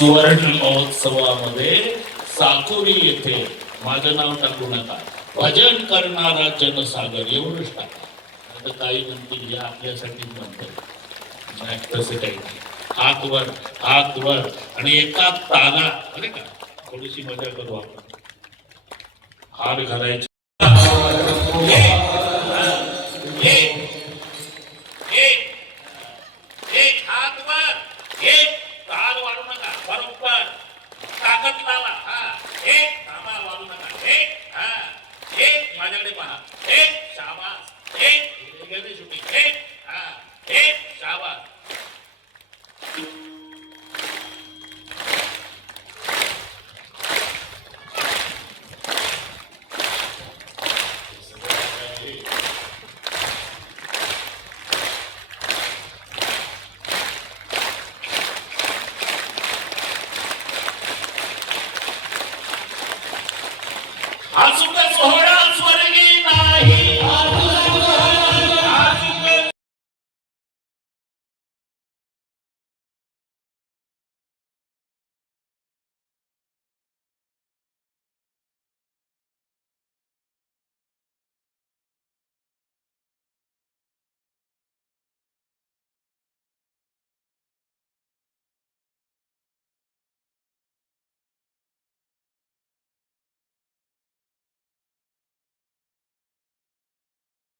सुवर्ण महोत्सवामध्ये साकोरी येथे माझं नाव टाकू नका, भजन करणारा जनसागर एवढंच टाका. आता काही म्हणतील या आपल्यासाठी म्हणतात नाही, तसं काही नाही. हात वर आणि एका ताना अरे का थोडीशी मजा करू आपण. हार घालायचे एक हात वर, एक ताल वाढू नका, बरोबर ताकद लावा. एक थांबा, वाढू नका. एक माझ्याकडे पहा. एक शाबास. एक शूटिंग. एक शाबास. हा सुद्धा सोहळा